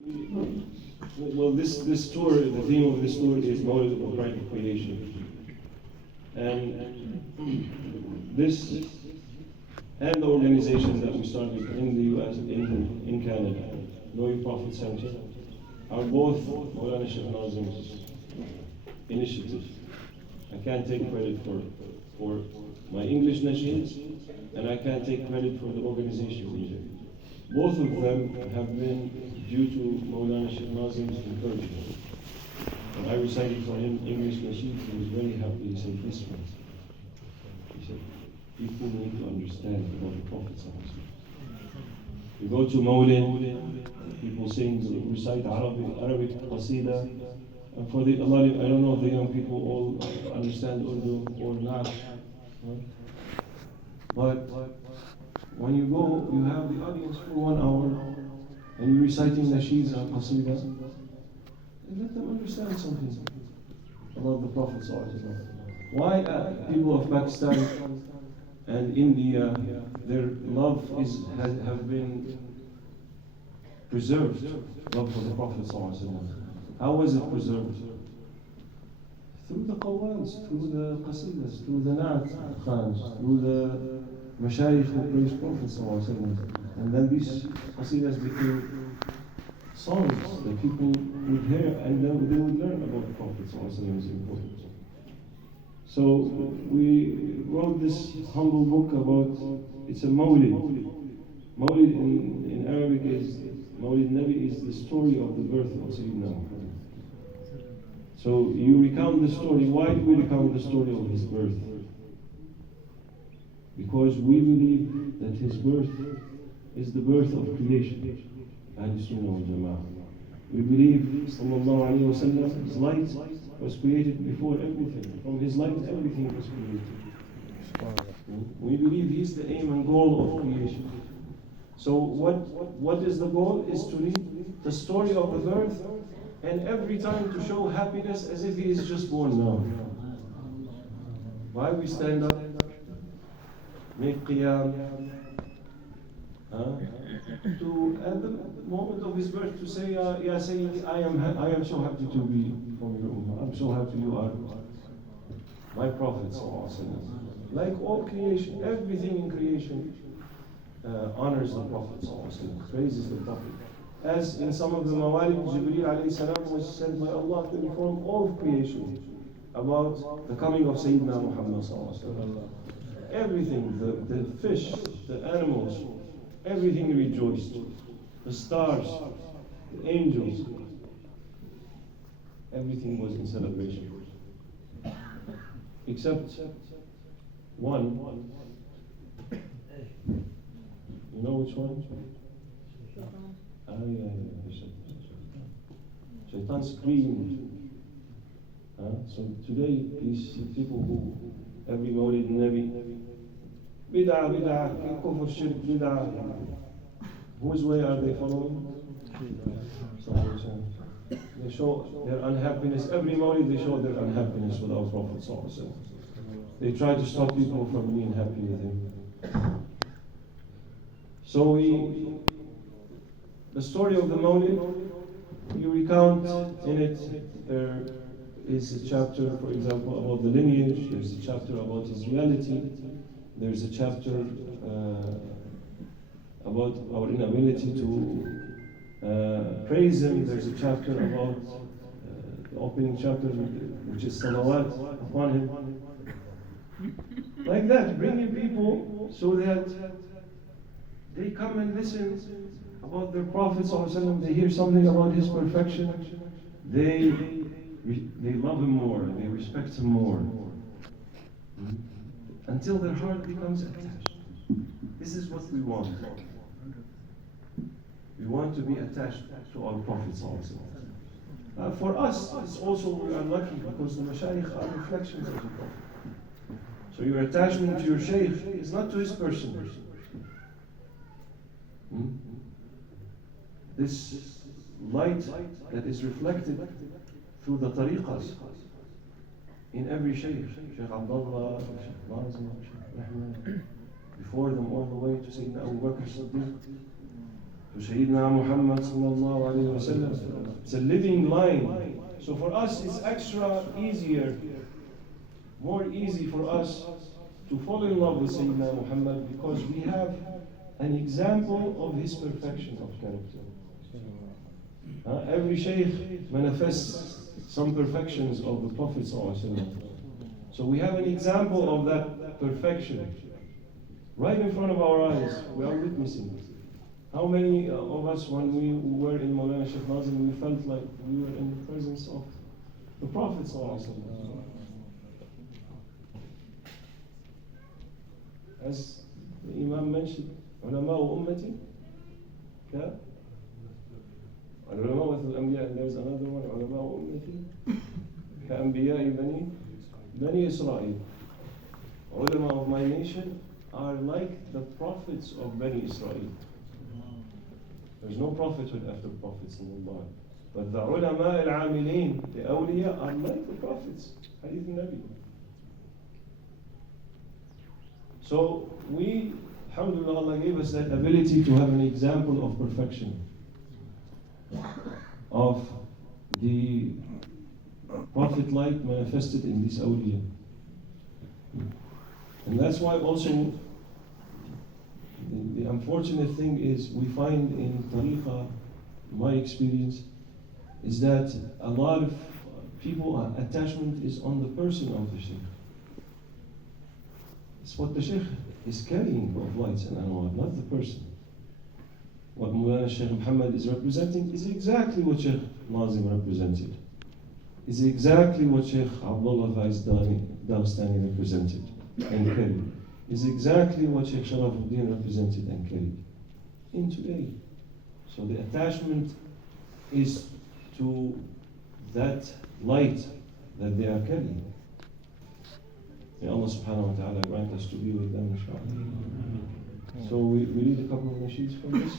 Well, this tour, the theme of this tour is Mawlid of Right of Creation. And this and the organization that we started in the US, in Canada, Know Your Prophet Center, are both Mawlana Shaykh Nazim's initiatives. I can't take credit for my English nasheeds, and I can't take credit for the organization either. Both of them have been due to Mawlana Shaykh Nazim's encouragement. When I recited for him English nasheed, he was very happy. He said, this one. He said, people need to understand about the Prophet. You go to Mawlid, people sing, recite Arabic qasida, and for a lot of, I don't know if the young people all understand Urdu or not, right? But when you go, you have the audience for 1 hour, and you're reciting nasheeds and qasida, and let them understand something about the Prophet. Why people of Pakistan and India, their love have been preserved, love for the Prophet. How was it preserved? Through the qawwals, through the qasidas, through the na'at khans, through the mashayikh who praised Prophet. And then these qasidas became songs that people would hear, and then they would learn about the Prophet's importance. So we wrote this humble book about, it's a Mawlid. Mawlid in Arabic is, Mawlid Nabi is the story of the birth of Sayyidina Muhammad. So you recount the story. Why do we recount the story of his birth? Because we believe that his birth is the birth of creation. Ahl Sunnah wal Jama'ah. We believe, sallallahu alayhi wa sallam, his light was created before everything. From his light, everything was created. We believe he's the aim and goal of creation. So what is the goal? Is to read the story of the birth, and every time to show happiness as if he is just born now. Why we stand up, make qiyam, to at the moment of his birth to say, Ya Sayyidi, I am so happy to be from your ummah. I'm so happy you are my Prophet. Like all creation, everything in creation honors the Prophet, praises the Prophet. As in some of the Mawalid, Jibreel alayhi salam was sent by Allah to inform all of creation about the coming of Sayyidina Muhammad. Everything, the fish, the animals, everything rejoiced. The stars, the angels, everything was in celebration. Except one. You know which one? Shaitan screamed. So today, these people who every Mawlid Nabi, bid'ah, kufr, shirk, bid'ah. Whose way are they following? They show their unhappiness. Every Mawlid they show their unhappiness with our Prophet. They try to stop people from being happy with him. So the story of the Mawlid, you recount in it, there is a chapter, for example, about the lineage, there's a chapter about his reality, there's a chapter about our inability to praise him, there's a chapter about the opening chapter, which is salawat upon him. Like that, bringing people so that they come and listen about their Prophet ﷺ, they hear something about his perfection, they love him more, they respect him more, until their heart becomes attached. This is what we want. We want to be attached to our Prophet ﷺ. For us, it's also, we are lucky because the mashayikh are reflections of the Prophet. So your attachment to your shaykh is not to his person. This light that is reflected through the tariqas in every shaykh, Shaykh Abdullah, Shaykh Nazim, Shaykh Ahmed, before them all the way to Sayyidina Abu Bakr Siddiq, to Sayyidina Muhammad sallallahu alayhi wa sallam. It's a living line. So for us, it's extra easier, more easy for us to fall in love with Sayyidina Muhammad because we have an example of his perfection of character. Every Shaykh manifests some perfections of the Prophet ﷺ. So we have an example of that perfection right in front of our eyes. We are witnessing it. How many of us, when we were in Mawlana Shaykh Nazim, we felt like we were in the presence of the Prophet ﷺ? As the Imam mentioned, علماء أمتي علماء مثل الأنبياء, and there's another one, علماء أمتي كأنبياء بني إسرائيل. Ulama of my nation are like the prophets of Bani Israel. There's no prophethood after prophets in Allah. But the ulama al-amilin, the awliya, are like the prophets. Hadith Nabi. So we, alhamdulillah, Allah gave us that ability to have an example of perfection, of the Prophet light manifested in this awliya. And that's why also the unfortunate thing is we find in tariqah, my experience, is that a lot of people, attachment is on the person of the Shaykh. It's what the Shaykh is carrying of lights and anwar, not the person. What Mawlana Shaykh Muhammad is representing is exactly what Shaykh Nazim represented. Is exactly what Shaykh Abdullah Dagestani represented and carried. Is exactly what Shaykh Sharafuddin represented and carried in today. So the attachment is to that light that they are carrying. May Allah subhanahu wa ta'ala grant us to be with them, inshallah. So we read a couple of nasheeds from this.